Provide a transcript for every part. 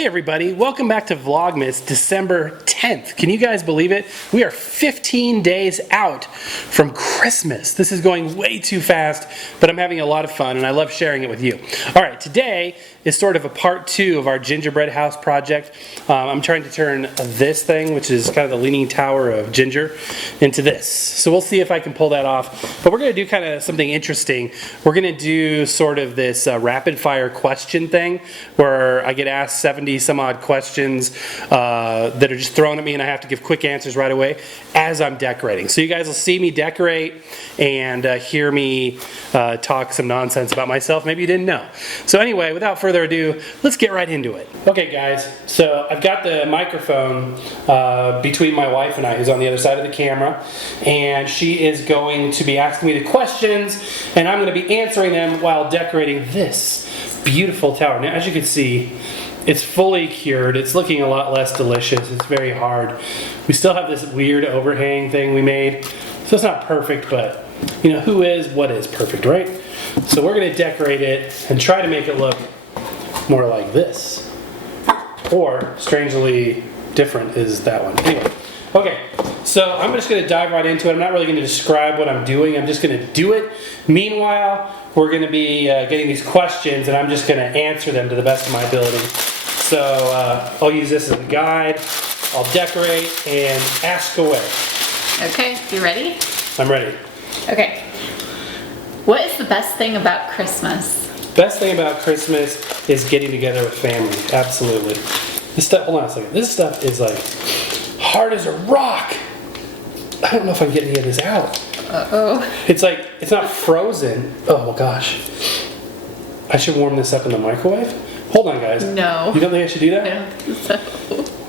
Hey everybody, welcome back to Vlogmas December 10th. Can you guys believe it? We are 15 days out from Christmas. This is going way too fast, but I'm having a lot of fun and I love sharing it with you. Alright, today is sort of a part 2 of our gingerbread house project. I'm trying to turn this thing, which is kind of the leaning tower of ginger, into this. So we'll see if I can pull that off. But we're going to do kind of something interesting. We're going to do sort of this rapid fire question thing where I get asked 70 some odd questions that are just thrown at me and I have to give quick answers right away as I'm decorating. So you guys will see me decorate and hear me talk some nonsense about myself maybe you didn't know. So anyway, without further ado, let's get right into it. Okay guys, so I've got the microphone between my wife and I, who's on the other side of the camera, and she is going to be asking me the questions and I'm going to be answering them while decorating this beautiful tower. Now as you can see, it's fully cured. It's looking a lot less delicious. It's very hard. We still have this weird overhang thing we made. So it's not perfect, but you know, what is perfect, right? So we're gonna decorate it and try to make it look more like this. Or, strangely different is that one. Anyway, okay, so I'm just gonna dive right into it. I'm not really gonna describe what I'm doing. I'm just gonna do it. Meanwhile, we're gonna be getting these questions and I'm just gonna answer them to the best of my ability. So I'll use this as a guide, I'll decorate, and ask away. Okay, you ready? I'm ready. Okay. What is the best thing about Christmas? Best thing about Christmas is getting together with family, absolutely. This stuff, hold on a second, this stuff is like hard as a rock. I don't know if I can get any of this out. Uh-oh. It's like, it's not frozen. Oh my gosh. I should warm this up in the microwave? Hold on guys. No. You don't think I should do that? I don't think so.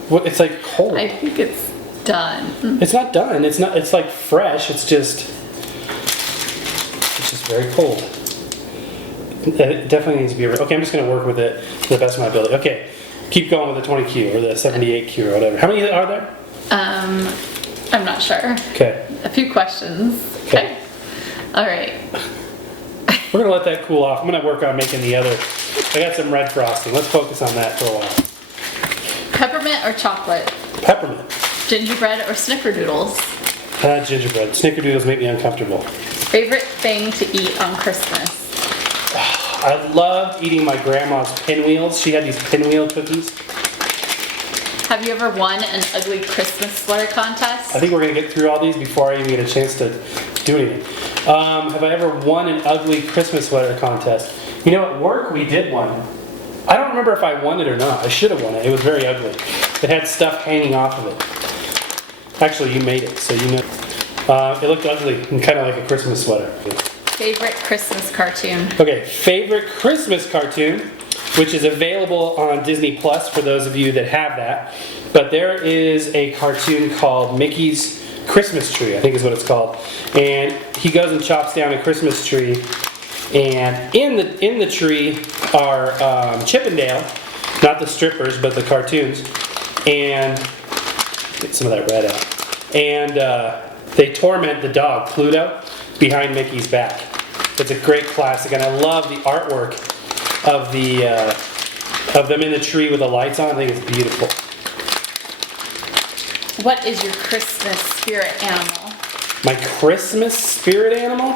What, it's like cold. I think it's done. It's not done. It's not. It's like fresh. It's just very cold. It definitely needs to be. Okay, I'm just going to work with it to the best of my ability. Okay, keep going with the 20Q or the 78Q or whatever. How many are there? I'm not sure. Okay. A few questions. Okay. All right. We're going to let that cool off. I'm going to work on making the other. I got some red frosting. Let's focus on that for a while. Peppermint or chocolate? Peppermint. Gingerbread or snickerdoodles? Gingerbread. Snickerdoodles make me uncomfortable. Favorite thing to eat on Christmas? I love eating my grandma's pinwheels. She had these pinwheel cookies. Have you ever won an ugly Christmas sweater contest? I think we're going to get through all these before I even get a chance to do anything. Have I ever won an ugly Christmas sweater contest? You know, at work we did one. I don't remember if I won it or not. I should have won it. It was very ugly. It had stuff hanging off of it. Actually, you made it, so you know. It looked ugly and kind of like a Christmas sweater. Favorite Christmas cartoon? Okay, favorite Christmas cartoon, which is available on Disney Plus for those of you that have that. But there is a cartoon called Mickey's Christmas Tree, I think is what it's called. And he goes and chops down a Christmas tree. And in the tree are Chip and Dale, not the strippers, but the cartoons. And get some of that red out. And they torment the dog, Pluto, behind Mickey's back. It's a great classic, and I love the artwork of them in the tree with the lights on. I think it's beautiful. What is your Christmas spirit animal? My Christmas spirit animal?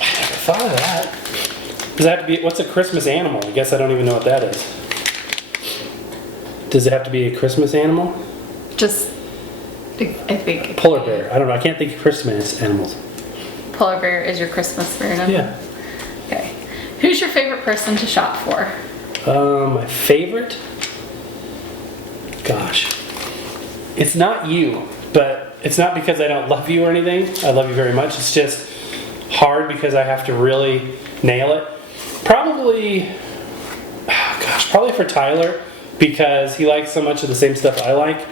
I never thought of that. Does it have to be, what's a Christmas animal? I guess I don't even know what that is. Does it have to be a Christmas animal? Just, I think. Polar bear. I don't know. I can't think of Christmas animals. Polar bear is your Christmas spirit animal? Yeah. Okay. Who's your favorite person to shop for? My favorite? Gosh. It's not you, but it's not because I don't love you or anything. I love you very much. It's just hard because I have to really nail it. Probably for Tyler, because he likes so much of the same stuff I like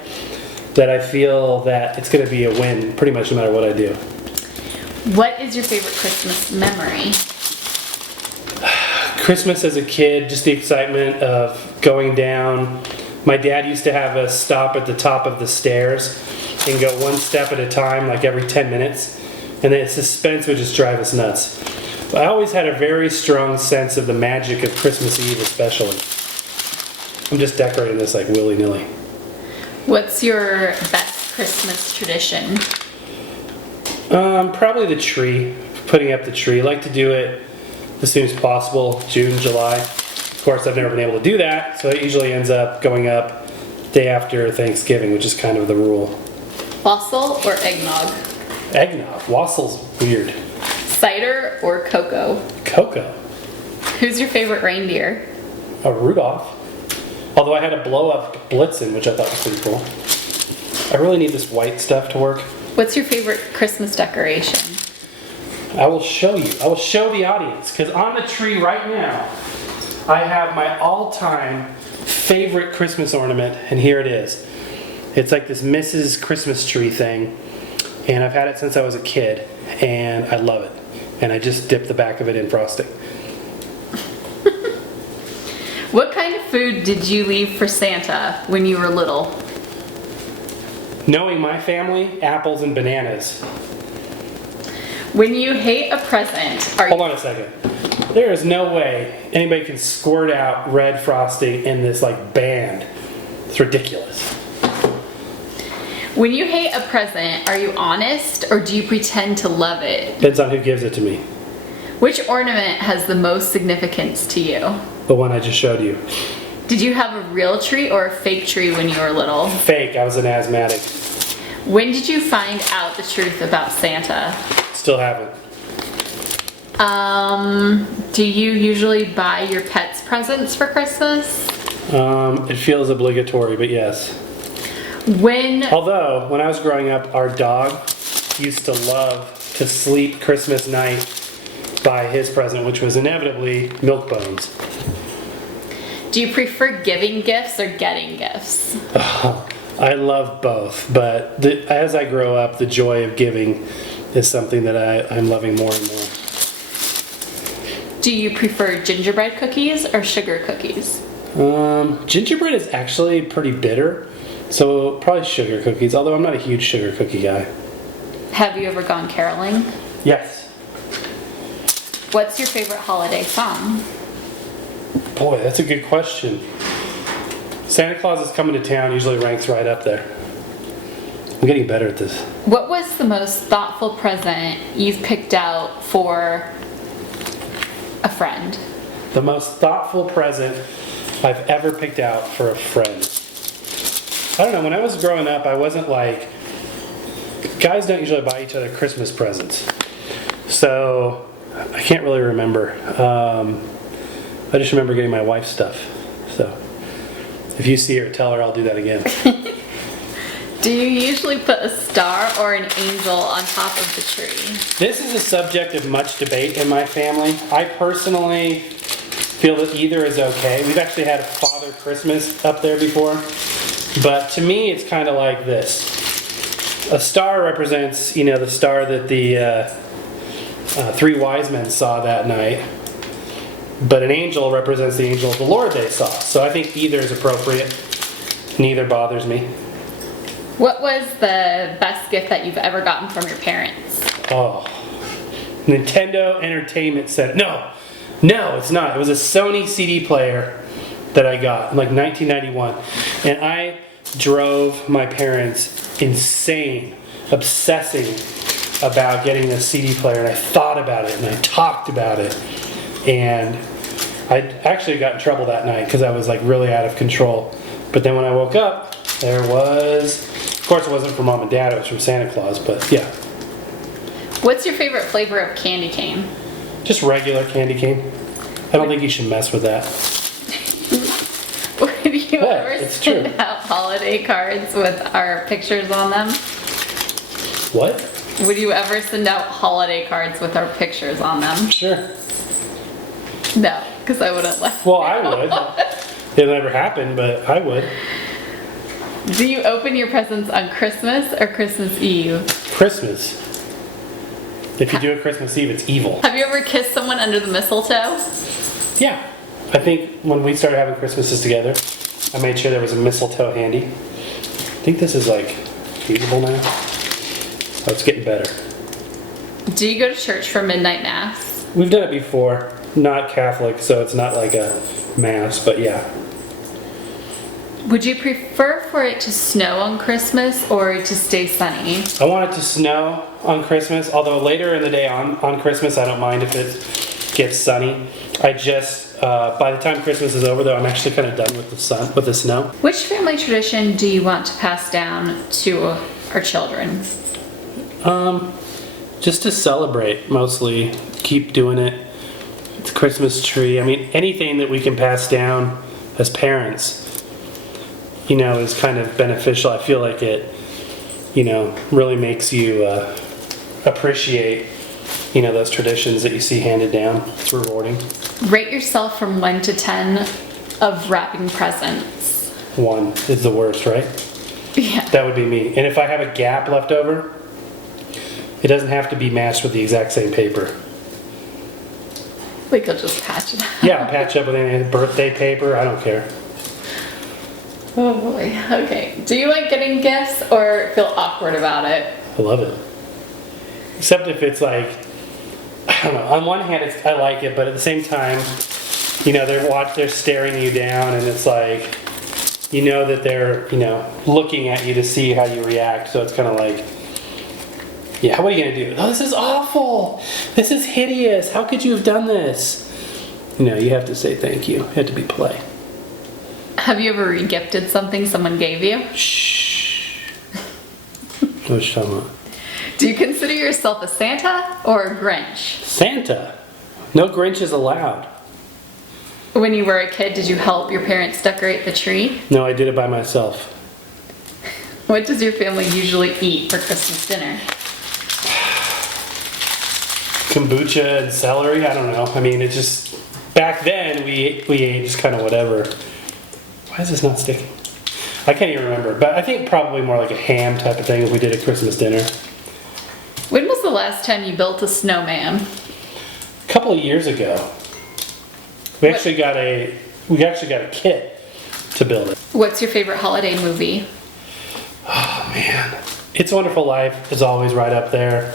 that I feel that it's going to be a win pretty much no matter what I do. What is your favorite Christmas memory? Christmas as a kid, just the excitement of going down. My dad used to have us stop at the top of the stairs and go one step at a time, like every 10 minutes. And the suspense would just drive us nuts. I always had a very strong sense of the magic of Christmas Eve, especially. I'm just decorating this like willy-nilly. What's your best Christmas tradition? Probably the tree, putting up the tree. I like to do it as soon as possible, June, July. Of course, I've never been able to do that, so it usually ends up going up day after Thanksgiving, which is kind of the rule. Wassail or eggnog? Eggnog. Wassels weird. Cider or cocoa? Cocoa. Who's your favorite reindeer? A Rudolph. Although I had a blow-up Blitzen, which I thought was pretty cool. I really need this white stuff to work. What's your favorite Christmas decoration? I will show you. I will show the audience, because on the tree right now, I have my all-time favorite Christmas ornament, and here it is. It's like this Mrs. Christmas tree thing, and I've had it since I was a kid, and I love it. And I just dipped the back of it in frosting. What kind of food did you leave for Santa when you were little? Knowing my family, apples and bananas. When you hate a present, Hold on a second. There is no way anybody can squirt out red frosting in this like band. It's ridiculous. When you hate a present, are you honest or do you pretend to love it? Depends on who gives it to me. Which ornament has the most significance to you? The one I just showed you. Did you have a real tree or a fake tree when you were little? Fake. I was an asthmatic. When did you find out the truth about Santa? Still haven't. Do you usually buy your pets presents for Christmas? It feels obligatory, but yes. Although, when I was growing up, our dog used to love to sleep Christmas night by his present, which was inevitably milk bones. Do you prefer giving gifts or getting gifts? I love both, but as I grow up, the joy of giving is something that I'm loving more and more. Do you prefer gingerbread cookies or sugar cookies? Gingerbread is actually pretty bitter, so probably sugar cookies, although I'm not a huge sugar cookie guy. Have you ever gone caroling? Yes. What's your favorite holiday song? Boy, that's a good question. Santa Claus is Coming to Town usually ranks right up there. I'm getting better at this. What was the most thoughtful present you've picked out for a friend? The most thoughtful present I've ever picked out for a friend. I don't know, when I was growing up, I wasn't like... Guys don't usually buy each other Christmas presents. So, I can't really remember. I just remember getting my wife stuff. So, if you see her, tell her I'll do that again. Do you usually put a star or an angel on top of the tree? This is a subject of much debate in my family. I personally feel that either is okay. We've actually had a Father Christmas up there before. But to me, it's kind of like this. A star represents, the star that the three wise men saw that night. But an angel represents the angel of the Lord they saw. So I think either is appropriate. Neither bothers me. What was the best gift that you've ever gotten from your parents? Oh, Nintendo Entertainment Center. No, it's not. It was a Sony CD player that I got in like 1991. And I drove my parents insane, obsessing about getting this CD player. And I thought about it and I talked about it. And I actually got in trouble that night because I was like really out of control. But then when I woke up, there was, of course it wasn't from Mom and Dad, it was from Santa Claus, but yeah. What's your favorite flavor of candy cane? Just regular candy cane. I don't think you should mess with that. Would you ever It's send true. out holiday cards with our pictures on them? What? Would you ever send out holiday cards with our pictures on them? Sure. No, because I wouldn't let Well, I would. It'll never happen, but I would. Do you open your presents on Christmas or Christmas Eve? Christmas. If you do it Christmas Eve, it's evil. Have you ever kissed someone under the mistletoe? Yeah. I think when we started having Christmases together, I made sure there was a mistletoe handy. I think this is like feasible now. Oh, it's getting better. Do you go to church for midnight mass? We've done it before. Not Catholic, so it's not like a mass, but yeah. Would you prefer for it to snow on Christmas or to stay sunny? I want it to snow on Christmas, although later in the day on Christmas, I don't mind if it gets sunny. I just, by the time Christmas is over though, I'm actually kind of done with the snow. Which family tradition do you want to pass down to our children? Just to celebrate, mostly. Keep doing it. It's a Christmas tree. I mean, anything that we can pass down as parents, is kind of beneficial. I feel like it, really makes you appreciate, those traditions that you see handed down. It's rewarding. Rate yourself from 1 to 10 of wrapping presents. 1 is the worst, right? Yeah. That would be me. And if I have a gap left over, it doesn't have to be matched with the exact same paper. Like, you'll just patch it up. Yeah, patch up with any birthday paper. I don't care. Oh boy. Okay. Do you like getting gifts or feel awkward about it? I love it. Except if it's like, I don't know. On one hand, I like it, but at the same time, they're staring you down, and it's like, that they're, looking at you to see how you react. So it's kind of like, yeah, what are you gonna do? Oh, this is awful. This is hideous. How could you have done this? You have to say thank you. You have to be polite. Have you ever re-gifted something someone gave you? Shh. What you talking about? Do you consider yourself a Santa or a Grinch? Santa. No Grinches allowed. When you were a kid, did you help your parents decorate the tree? No, I did it by myself. What does your family usually eat for Christmas dinner? Kombucha and celery. I don't know. I mean, it's just back then we ate just kind of whatever. Why is this not sticking? I can't even remember, but I think probably more like a ham type of thing if we did a Christmas dinner. When was the last time you built a snowman? A couple of years ago. We actually got a kit to build it. What's your favorite holiday movie? Oh man, It's a Wonderful Life is always right up there.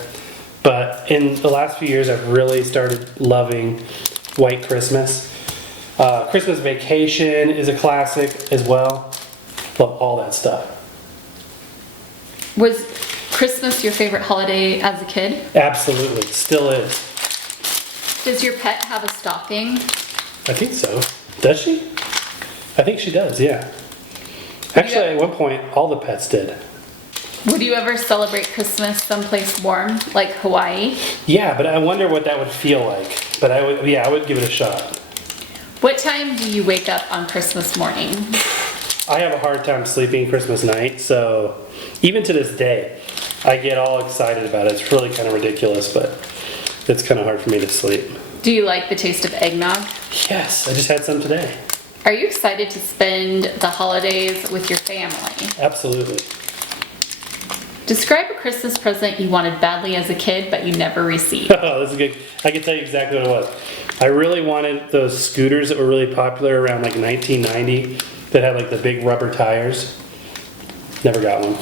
But in the last few years, I've really started loving White Christmas. Christmas Vacation is a classic as well. Love all that stuff. Was Christmas your favorite holiday as a kid? Absolutely, still is. Does your pet have a stocking? I think so. Does she? I think she does, yeah. Actually, at one point, all the pets did. Would you ever celebrate Christmas someplace warm, like Hawaii? Yeah, but I wonder what that would feel like. But I would give it a shot. What time do you wake up on Christmas morning? I have a hard time sleeping Christmas night, so even to this day, I get all excited about it. It's really kind of ridiculous, but it's kind of hard for me to sleep. Do you like the taste of eggnog? Yes, I just had some today. Are you excited to spend the holidays with your family? Absolutely. Describe a Christmas present you wanted badly as a kid, but you never received. Oh, that's good. I can tell you exactly what it was. I really wanted those scooters that were really popular around like 1990 that had like the big rubber tires. Never got one.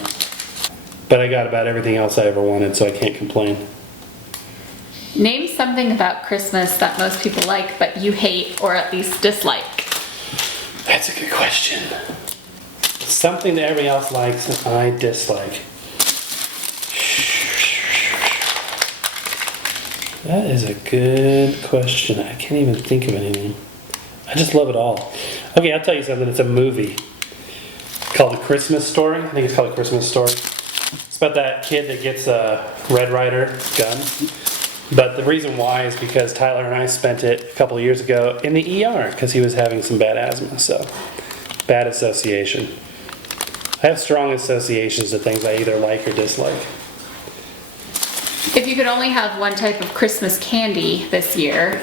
But I got about everything else I ever wanted, so I can't complain. Name something about Christmas that most people like, but you hate or at least dislike. That's a good question. Something that everybody else likes and I dislike. That is a good question. I can't even think of anything. I just love it all. Okay, I'll tell you something. It's a movie called The Christmas Story. I think it's called The Christmas Story. It's about that kid that gets a Red Ryder gun. But the reason why is because Tyler and I spent it a couple of years ago in the ER because he was having some bad asthma. So, bad association. I have strong associations to things I either like or dislike. If you could only have one type of Christmas candy this year,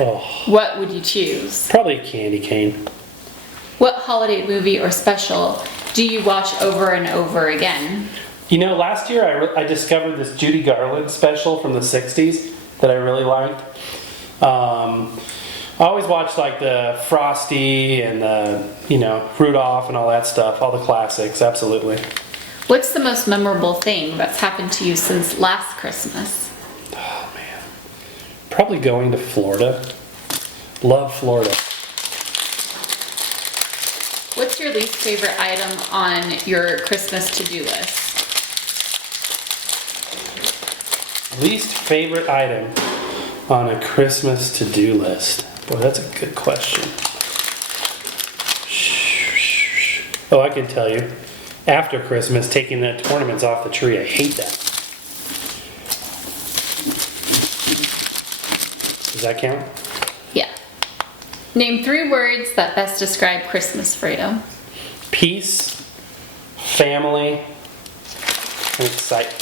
what would you choose? Probably a candy cane. What holiday movie or special do you watch over and over again? Last year I discovered this Judy Garland special from the 60s that I really liked. I always watch like the Frosty and the, Rudolph and all that stuff, all the classics, absolutely. What's the most memorable thing that's happened to you since last Christmas? Oh man. Probably going to Florida. Love Florida. What's your least favorite item on your Christmas to-do list? Least favorite item on a Christmas to-do list. Boy, that's a good question. Oh, I can tell you. After Christmas, taking the ornaments off the tree. I hate that. Does that count? Yeah. Name 3 words that best describe Christmas for you. Peace, family, and excitement.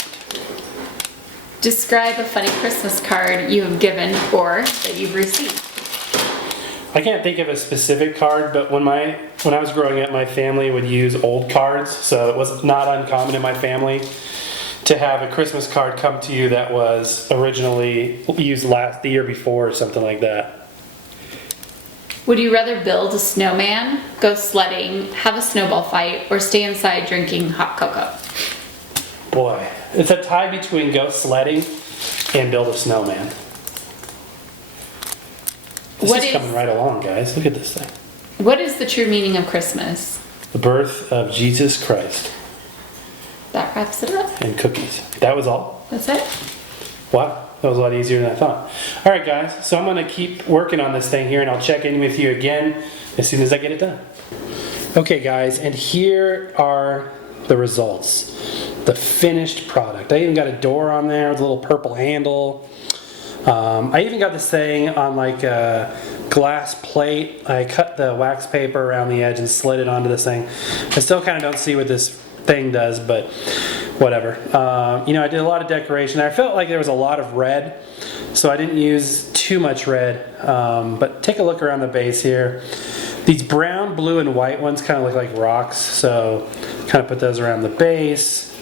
Describe a funny Christmas card you have given or that you've received. I can't think of a specific card, but when I was growing up, my family would use old cards, so it was not uncommon in my family to have a Christmas card come to you that was originally used the year before or something like that. Would you rather build a snowman, go sledding, have a snowball fight, or stay inside drinking hot cocoa? Boy, it's a tie between go sledding and build a snowman. This is coming right along, guys. Look at this thing. What is the true meaning of Christmas? The birth of Jesus Christ. That wraps it up. And cookies. That was all? That's it. Wow, that was a lot easier than I thought. All right, guys, so I'm going to keep working on this thing here, and I'll check in with you again as soon as I get it done. Okay, guys, and here are the results. The finished product. I even got a door on there with a little purple handle. I even got this thing on like a glass plate. I cut the wax paper around the edge and slid it onto this thing. I still kind of don't see what this thing does, but whatever. You know, I did a lot of decoration. I felt like there was a lot of red, so I didn't use too much red. But take a look around the base here. These brown, blue, and white ones kind of look like rocks, so kind of put those around the base.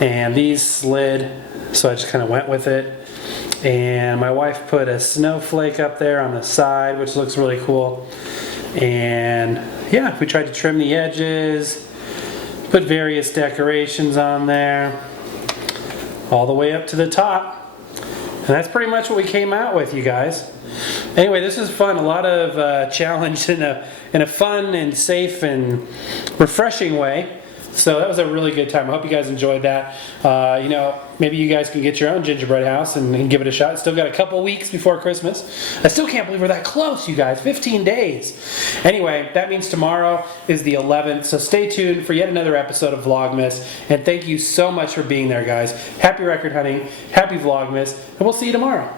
And these slid, so I just kind of went with it. And my wife put a snowflake up there on the side, which looks really cool. And yeah, we tried to trim the edges, put various decorations on there, all the way up to the top. And that's pretty much what we came out with, you guys. Anyway, this was fun. A lot of challenge in a fun and safe and refreshing way. So that was a really good time. I hope you guys enjoyed that. You know, maybe you guys can get your own gingerbread house and give it a shot. Still got a couple weeks before Christmas. I still can't believe we're that close, you guys. 15 days. Anyway, that means tomorrow is the 11th. So stay tuned for yet another episode of Vlogmas. And thank you so much for being there, guys. Happy record hunting. Happy Vlogmas. And we'll see you tomorrow.